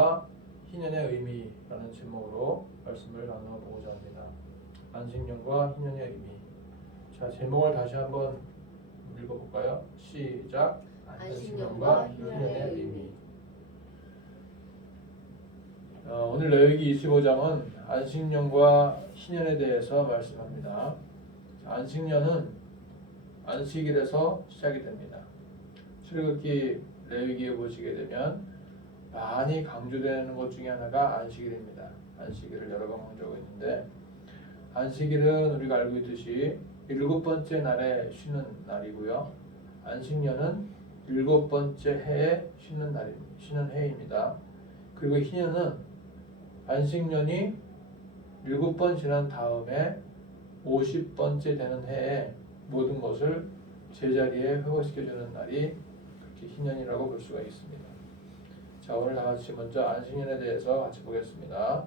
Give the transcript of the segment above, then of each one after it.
안식년과 희년의 의미라는 제목으로 말씀을 나눠보고자 합니다. 안식년과 희년의 의미. 자, 제목을 다시 한번 읽어볼까요? 시작. 안식년과 희년의 의미. 오늘 레위기 25장은 안식년과 희년에 대해서 말씀합니다. 안식년은 안식일에서 시작이 됩니다. 출애굽기 레위기에 보시게 되면 많이 강조되는 것 중에 하나가 안식일입니다. 안식일을 여러 번 강조하고 있는데, 안식일은 우리가 알고 있듯이 7번째 날에 쉬는 날이고요. 안식년은 7번째 해에 쉬는 해입니다. 그리고 희년은 안식년이 7번 지난 다음에 50번째 되는 해에 모든 것을 제자리에 회복시켜주는 날이 그렇게 희년이라고 볼 수가 있습니다. 자, 오늘 다 같이 먼저 안식년에 대해서 같이 보겠습니다.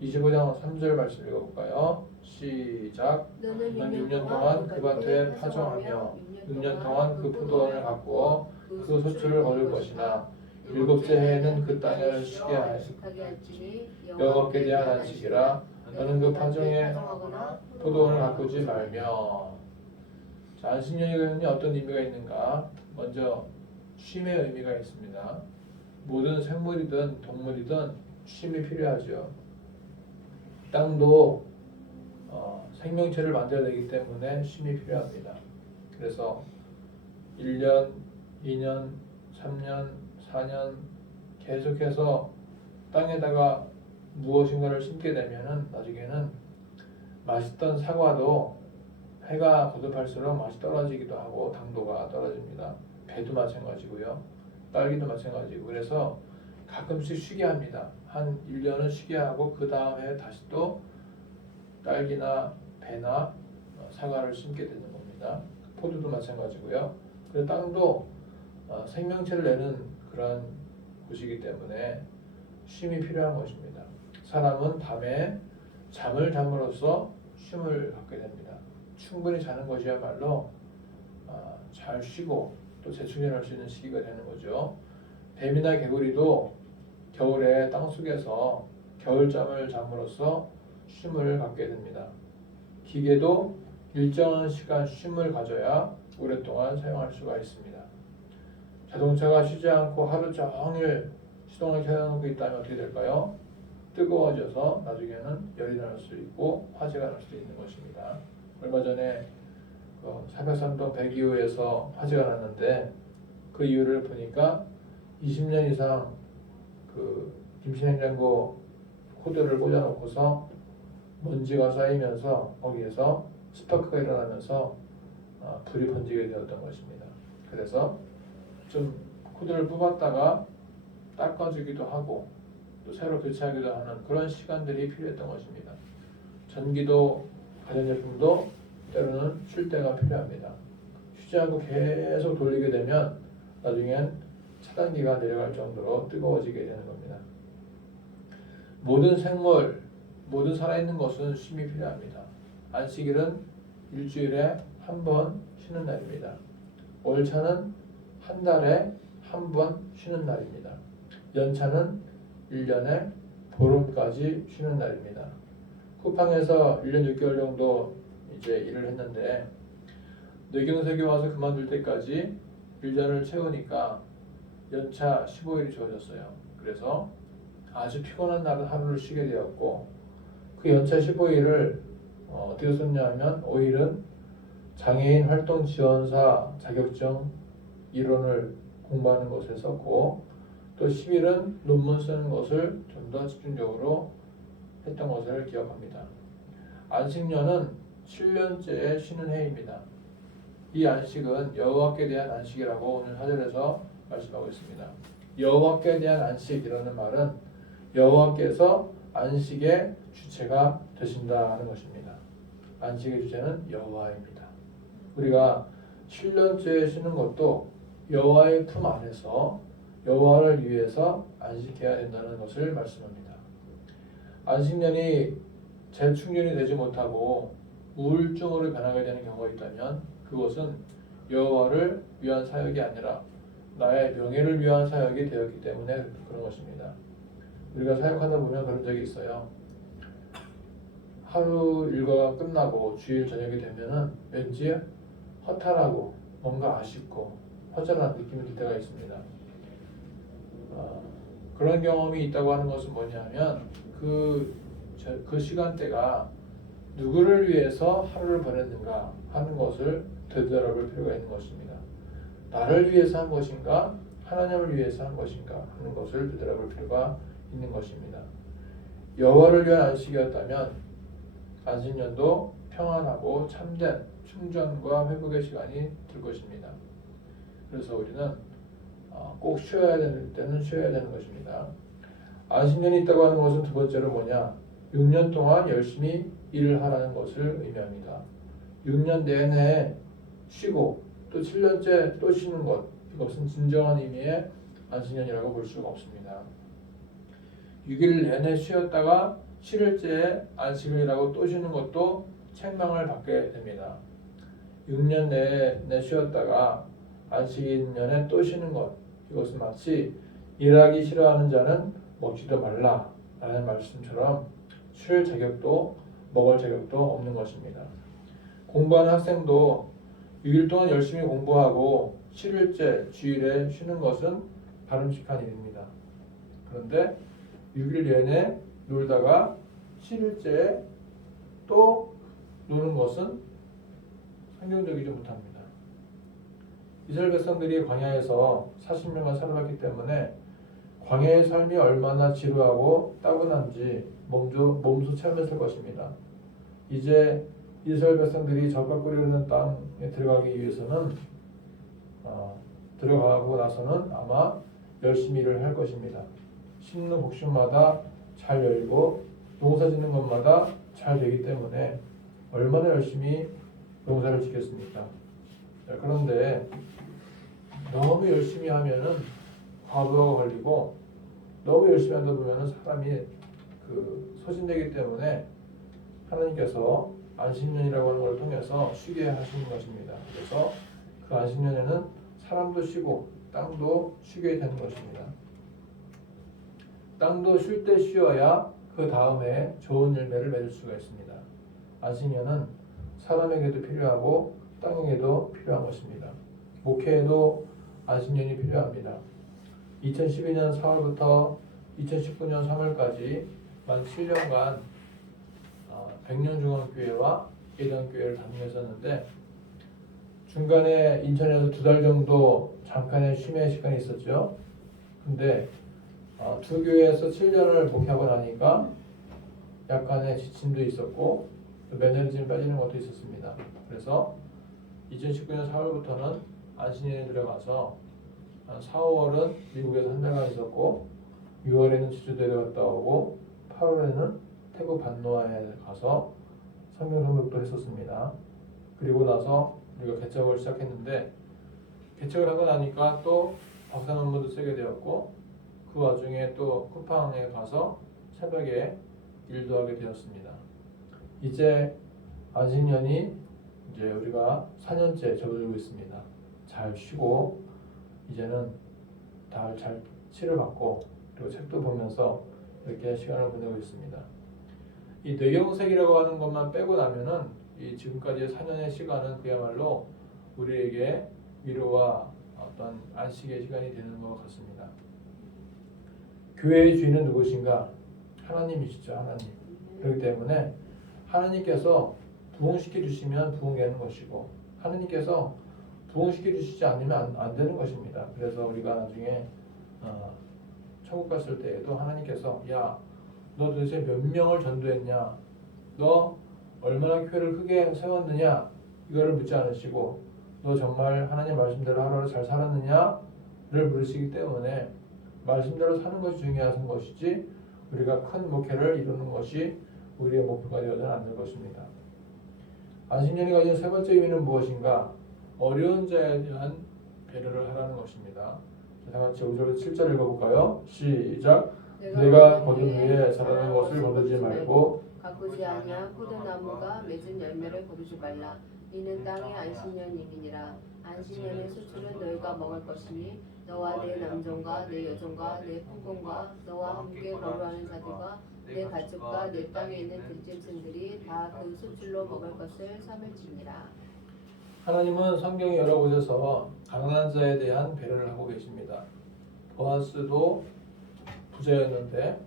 25장 3절 말씀 읽어볼까요? 시작. 너는 6년 동안 그 밭에 파종하며 6년 동안 그 포도원을 가꾸어 그 소출을 거둘 것이나 7째 해에는 그 땅을 쉬게 할지니 여호와께 대한 안식이라. 너는 그 파종에 포도원을 가꾸지 말며. 자, 안식년이 어떤 의미가 있는가? 먼저 쉼의 의미가 있습니다. 모든 생물이든 동물이든 쉼이 필요하죠. 땅도 생명체를 만들어내기 때문에 쉼이 필요합니다. 그래서 1년, 2년, 3년, 4년 계속해서 땅에다가 무엇인가를 심게 되면은 나중에는 맛있던 사과도 해가 거듭할수록 맛이 떨어지기도 하고 당도가 떨어집니다. 배도 마찬가지고요. 딸기도 마찬가지고. 그래서 가끔씩 쉬게 합니다. 한 1년은 쉬게 하고 그 다음에 다시 또 딸기나 배나 사과를 심게 되는 겁니다. 포도도 마찬가지고요. 그리고 땅도 생명체를 내는 그런 곳이기 때문에 쉼이 필요한 것입니다. 사람은 밤에 잠을 잠으로써 쉼을 갖게 됩니다. 충분히 자는 것이야말로 잘 쉬고 또 재충전할 수 있는 시기가 되는 거죠. 뱀이나 개구리도 겨울에 땅속에서 겨울잠을 잠으로써 쉼을 갖게 됩니다. 기계도 일정한 시간 쉼을 가져야 오랫동안 사용할 수가 있습니다. 자동차가 쉬지 않고 하루 종일 시동을 켜놓고 있다면 어떻게 될까요? 뜨거워져서 나중에는 열이 날 수 있고 화재가 날 수 있는 것입니다. 얼마 전에 403동 백이호에서 화재가 났는데 그 이유를 보니까 20년 이상 그 김치냉장고 코드를 꽂아놓고서 먼지가 쌓이면서 거기에서 스파크가 일어나면서 불이 번지게 되었던 것입니다. 그래서 좀 코드를 뽑았다가 닦아주기도 하고 또 새로 교체하기도 하는 그런 시간들이 필요했던 것입니다. 전기도 가전제품도 때로는 쉴 때가 필요합니다. 쉬지 않고 계속 돌리게 되면 나중엔 차단기가 내려갈 정도로 뜨거워지게 되는 겁니다. 모든 생물, 모든 살아있는 것은 쉼이 필요합니다. 안식일은 일주일에 한 번 쉬는 날입니다. 월차는 한 달에 한 번 쉬는 날입니다. 연차는 1년에 보름까지 쉬는 날입니다. 쿠팡에서 1년 6개월 정도 이제 일을 했는데 뇌경색이 와서 그만둘 때까지 1년을 채우니까 연차 15일이 주어졌어요. 그래서 아주 피곤한 날은 하루를 쉬게 되었고 그 연차 15일을 어떻게 썼냐 하면 5일은 장애인 활동 지원사 자격증 이론을 공부하는 것에 썼고 또 10일은 논문 쓰는 것을 좀 더 집중적으로 했던 것을 기억합니다. 안식년은 7년째의 쉬는 해입니다. 이 안식은 여호와께 대한 안식이라고 오늘 4절에서 말씀하고 있습니다. 여호와께 대한 안식이라는 말은 여호와께서 안식의 주체가 되신다 하는 것입니다. 안식의 주체는 여호와입니다. 우리가 7년째 쉬는 것도 여호와의 품 안에서 여호와를 위해서 안식해야 된다는 것을 말씀합니다. 안식년이 재충전이 되지 못하고 우울증으로 변하게 되는 경우가 있다면 그것은 여호와를 위한 사역이 아니라 나의 명예를 위한 사역이 되었기 때문에 그런 것입니다. 우리가 사역하다 보면 그런 적이 있어요. 하루 일과가 끝나고 주일 저녁이 되면은 왠지 허탈하고 뭔가 아쉽고 허전한 느낌이 들 때가 있습니다. 그런 경험이 있다고 하는 것은 뭐냐면 그 시간대가 누구를 위해서 하루를 보냈는가 하는 것을 되돌아볼 필요가 있는 것입니다. 나를 위해서 한 것인가 하나님을 위해서 한 것인가 하는 것을 되돌아볼 필요가 있는 것입니다. 여호와를 위한 안식이었다면 안식년도 평안하고 참된 충전과 회복의 시간이 될 것입니다. 그래서 우리는 꼭 쉬어야 되는 때는 쉬어야 되는 것입니다. 안식년이 있다고 하는 것은 두 번째로 뭐냐? 6년 동안 열심히 일을 하라는 것을 의미합니다. 6년 내내 쉬고 또 7년째 또 쉬는 것, 이것은 진정한 의미의 안식년이라고 볼 수가 없습니다. 6일 내내 쉬었다가 7일째에 안식일이라고 또 쉬는 것도 책망을 받게 됩니다. 6년 내내 쉬었다가 안식년에 또 쉬는 것, 이것은 마치 일하기 싫어하는 자는 먹지도 말라라는 말씀처럼 쉴 자격도 먹을 자격도 없는 것입니다. 공부하는 학생도 6일 동안 열심히 공부하고 7일째 주일에 쉬는 것은 바람직한 일입니다. 그런데 6일 내내 놀다가 7일째에 또 노는 것은 성경적이지 못합니다. 이스라엘 백성들이 광야에서 40년간 살아왔기 때문에 광야의 삶이 얼마나 지루하고 따분한지 몸소 체험했을 것입니다. 이제 이스라엘 백성들이 젖과 꿀이 흐르는 땅에 들어가기 위해서는 들어가고 나서는 아마 열심히 일을 할 것입니다. 심는 곡식마다 잘 열리고 농사 짓는 것마다 잘 되기 때문에 얼마나 열심히 농사를 짓겠습니까? 그런데 너무 열심히 하면은 과부하가 걸리고 너무 열심히 하다 보면은 사람이 소진되기 때문에 하나님께서 안식년이라고 하는 걸 통해서 쉬게 하시는 것입니다. 그래서 그 안식년에는 사람도 쉬고 땅도 쉬게 되는 것입니다. 땅도 쉴 때 쉬어야 그 다음에 좋은 열매를 맺을 수가 있습니다. 안식년은 사람에게도 필요하고 땅에게도 필요한 것입니다. 목회에도 안식년이 필요합니다. 2012년 4월부터 2019년 3월까지 만 7년간 백년중앙교회와 예단교회를 다니면서였는데 중간에 인천에서 2달 정도 잠깐의 쉼의 시간이 있었죠. 근데 두 교회에서 7년을 목회하고 나니까 약간의 지침도 있었고 매너리즘이 빠지는 것도 있었습니다. 그래서 2019년 4월부터는 안식년에 들어가서 4, 5월은 미국에서 한 달간 있었고 6월에는 제주도에 갔다 오고 8월에는 태국 반노아에 가서 성경 통독도 했었습니다. 그리고 나서 우리가 개척을 시작했는데 개척을 하고 나니까 또 박사 논문도 쓰게 되었고 그 와중에 또 쿠팡에 가서 새벽에 일도 하게 되었습니다. 이제 안식년이 이제 우리가 4년째 접어들고 있습니다. 잘 쉬고 이제는 다 잘 치료받고 그리고 책도 보면서 이렇게 시간을 보내고 있습니다. 이 뇌경색이라고 하는 것만 빼고 나면은 이 지금까지의 4년의 시간은 그야말로 우리에게 위로와 어떤 안식의 시간이 되는 것 같습니다. 교회의 주인은 누구신가? 하나님이시죠. 하나님. 그렇기 때문에 하나님께서 부흥시켜 주시면 부흥되는 것이고 하나님께서 부흥시켜 주시지 않으면 안 되는 것입니다. 그래서 우리가 나중에 천국 갔을 때에도 하나님께서 야, 너 도대체 몇 명을 전도했냐? 너 얼마나 교회를 크게 세웠느냐? 이거를 묻지 않으시고 너 정말 하나님 말씀대로 하루를 잘 살았느냐를 물으시기 때문에 말씀대로 사는 것이 중요한 것이지 우리가 큰 목회를 이루는 것이 우리의 목표가 되어서는 안 될 것입니다. 안식년이 가진 세 번째 의미는 무엇인가? 어려운 자에 대한 배려를 하라는 것입니다. 다 같이 5절 7절 읽어볼까요? 시작. 내가 거둔 후에 자라는 것을 거두지 말고 가꾸지 아니한 포도나무가 맺은 열매를 거두지 말라. 이는 땅의 안식년임이니라. 안식년의 수출은 너희가 먹을 것이니 너와 내 남종과 내 여종과 내 품꾼과 너와 함께 거류하는 자들과 내 가축과 내 땅에 있는 들짐승들이 다 그 수출로 먹을 것을 삼을지니라. 하나님은 성경 여러 곳에서 가난한 자에 대한 배려를 하고 계십니다. 보아스도 부자였는데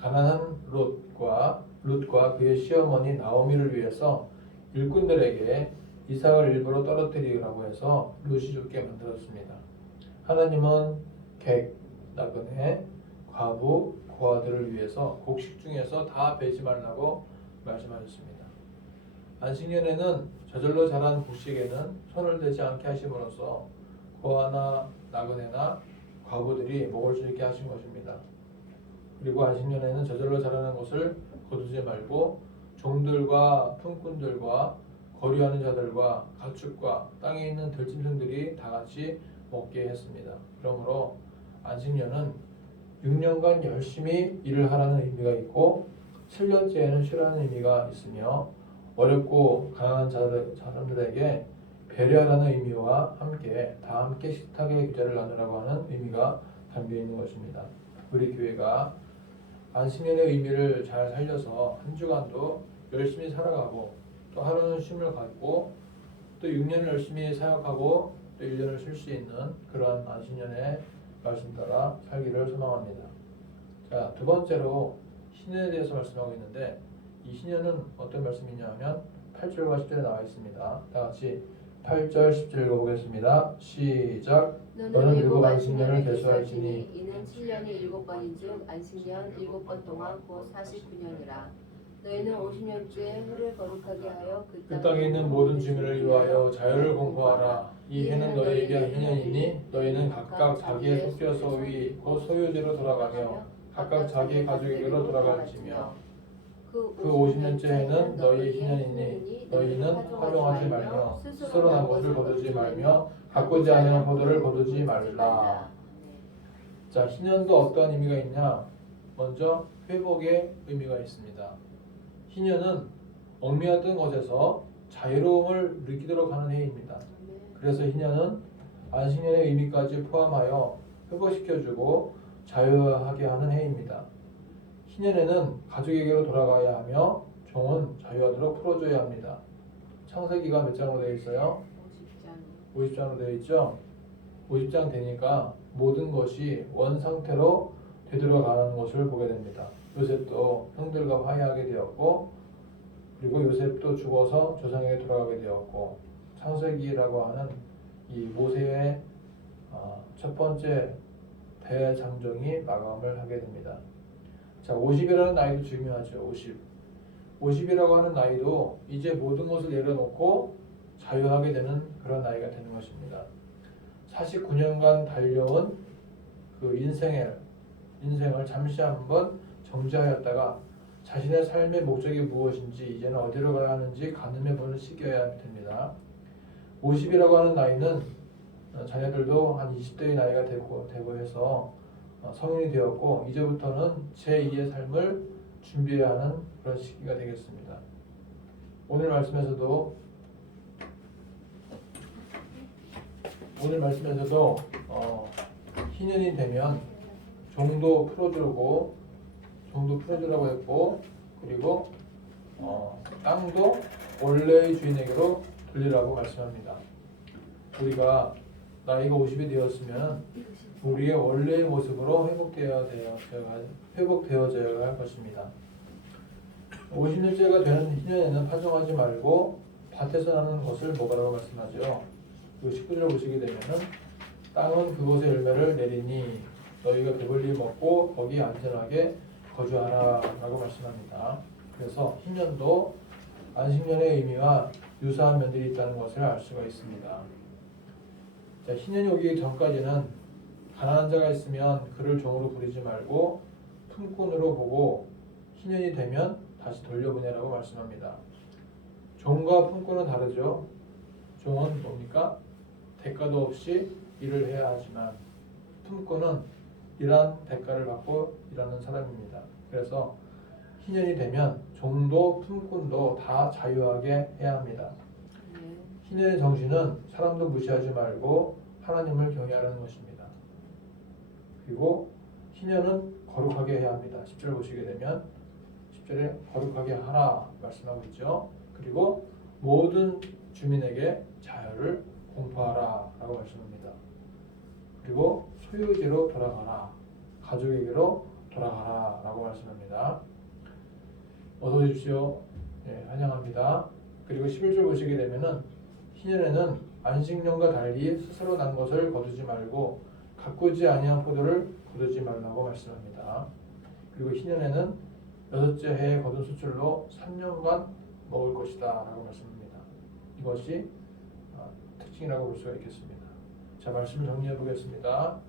가난한 룻과 그의 시어머니 나오미를 위해서 일꾼들에게 이삭을 일부러 떨어뜨리라고 해서 룻이 죽게 만들었습니다. 하나님은 객, 나그네, 과부, 고아들을 위해서 곡식 중에서 다 베지 말라고 말씀하셨습니다. 안식년에는 저절로 자란 곡식에는 손을 대지 않게 하심으로써 고아나 나그네나 과부들이 먹을 수 있게 하신 것입니다. 그리고 안식년에는 저절로 자라는 것을 거두지 말고 종들과 품꾼들과 거류하는 자들과 가축과 땅에 있는 들짐승들이 다 같이 먹게 했습니다. 그러므로 안식년은 6년간 열심히 일을 하라는 의미가 있고 7년째에는 쉬라는 의미가 있으며 어렵고 가난한 사람들에게 배려하라는 의미와 함께 다 함께 식탁의 규제를 나누라고 하는 의미가 담겨 있는 것입니다. 우리 교회가 안식년의 의미를 잘 살려서 한 주간도 열심히 살아가고 또 하루는 쉼을 갖고 또 6년을 열심히 사역하고 또 1년을 쉴 수 있는 그러한 안식년의 말씀 따라 살기를 소망합니다. 자, 두 번째로 신년에 대해서 말씀하고 있는데 이 신년은 어떤 말씀이냐 하면 8절과 10절에 나와 있습니다. 다 같이 8절 10절 읽어보겠습니다. 시작. 너는 일곱 안식년을 계수할지니 이는 7년이 7번인즉 안식년 7번 동안 곧 49년이라. 너희는 50년째 해를 거룩하게 하여 그 땅에 있는 모든 주민을 위하여 자유를 공포하라. 이 해는 너희에게 희년이니 너희는 각각 자기의 속죄 소위 곧 소유지로 돌아가며 각각 자기의 가족에게로 돌아갈지며 그 50년째 해는 너희의 희년이니 너희는 활용하지 말며 스스로 난 것을 거두지 말며 가꾸지 아니한 포도를 거두지 말라. 자, 희년도 어떠한 의미가 있냐? 먼저 회복의 의미가 있습니다. 희년은 얽매였던 것에서 자유로움을 느끼도록 하는 해입니다. 그래서 희년은 안식년의 의미까지 포함하여 회복시켜주고 자유하게 하는 해입니다. 희년에는 가족에게로 돌아가야 하며 종은 자유하도록 풀어줘야 합니다. 창세기가 몇 장으로 되어 있어요? 50장으로 되어 있죠? 50장 되니까 모든 것이 원상태로 되돌아가는 것을 보게 됩니다. 요셉도 형들과 화해하게 되었고 그리고 요셉도 죽어서 조상에게 돌아가게 되었고 창세기라고 하는 이 모세의 첫 번째 대장정이 마감을 하게 됩니다. 자, 50이라는 나이도 중요하죠. 50이라고 하는 나이도 이제 모든 것을 내려놓고 자유하게 되는 그런 나이가 되는 것입니다. 49년간 달려온 그 인생을 잠시 한번 정지하였다가 자신의 삶의 목적이 무엇인지 이제는 어디로 가야 하는지 가늠해보는 시기여야 됩니다. 50이라고 하는 나이는 자녀들도 한 20대의 나이가 되고 해서 성인이 되었고 이제부터는 제2의 삶을 준비해야 하는 그런 시기가 되겠습니다. 오늘 말씀에서도 희년이 되면 종도 풀어주라고 했고 그리고 땅도 원래의 주인에게로 돌리라고 말씀합니다. 우리가 나이가 50이 되었으면 우리의 원래의 모습으로 회복되어져야 할 것입니다. 50년째가 되는 희년에는 파종하지 말고 밭에서 나는 것을 먹으라고 말씀하죠. 19절을 보시게 되면은 땅은 그곳의 열매를 내리니 너희가 배불리 먹고 거기 안전하게 거주하라 라고 말씀합니다. 그래서 희년도 안식년의 의미와 유사한 면들이 있다는 것을 알 수가 있습니다. 자, 희년이 오기 전까지는 가난한 자가 있으면 그를 종으로 부리지 말고 품꾼으로 보고 희년이 되면 다시 돌려보내라고 말씀합니다. 종과 품꾼은 다르죠. 종은 뭡니까? 대가도 없이 일을 해야 하지만 품꾼은 일한 대가를 받고 일하는 사람입니다. 그래서 희년이 되면 종도 품꾼도 다 자유하게 해야 합니다. 희년의 정신은 사람도 무시하지 말고 하나님을 경외하라는 것입니다. 그리고 희년은 거룩하게 해야 합니다. 10절 보시게 되면 10절에 거룩하게 하라 말씀하고 있죠. 그리고 모든 주민에게 자유를 공포하라 라고 말씀합니다. 그리고 소유지로 돌아가라, 가족에게로 돌아가라 라고 말씀합니다. 어서 오십시오. 네, 환영합니다. 그리고 11절 보시게 되면은 희년에는 안식년과 달리 스스로 난 것을 거두지 말고 가꾸지 아니한 포도를 거두지 말라고 말씀합니다. 그리고 희년에는 6째 해에 거둔 수출로 3년간 먹을 것이다 라고 말씀합니다. 이것이 특징이라고 볼 수가 있겠습니다. 자, 말씀을 정리해 보겠습니다.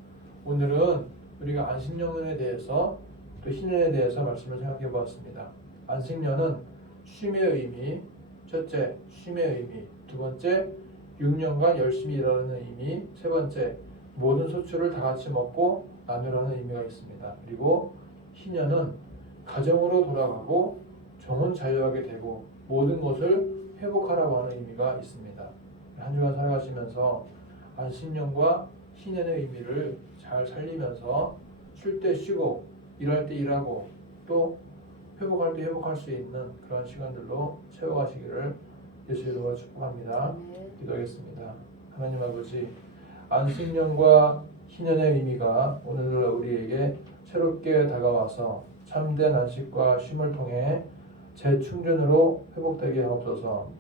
오늘은 우리가 안식년에 대해서 또 희년에 대해서 말씀을 생각해 보았습니다. 안식년은 쉼의 의미, 첫째 쉼의 의미, 두 번째 6년간 열심히 일하는 의미, 세 번째 모든 소출을 다 같이 먹고 나누라는 의미가 있습니다. 그리고 희년은 가정으로 돌아가고 정은 자유하게 되고 모든 것을 회복하라고 하는 의미가 있습니다. 한 주간 살아가시면서 안식년과 희년의 의미를 잘 살리면서 쉴 때 쉬고 일할 때 일하고 또 회복할 때 회복할 수 있는 그런 시간들로 채워가시기를 예수의 이름으로 축복합니다. 네. 기도하겠습니다. 하나님 아버지, 안식년과 희년의 의미가 오늘 우리에게 새롭게 다가와서 참된 안식과 쉼을 통해 재충전으로 회복되게 하옵소서.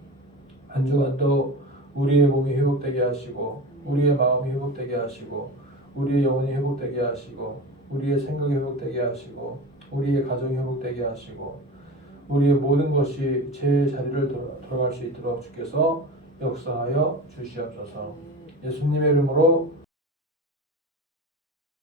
한 주간도 우리의 몸이 회복되게 하시고 우리의 마음이 회복되게 하시고 우리의 영혼이 회복되게 하시고 우리의 생각이 회복되게 하시고 우리의 가정이 회복되게 하시고 우리의 모든 것이 제 자리를 돌아갈 수 있도록 주께서 역사하여 주시옵소서. 예수님의 이름으로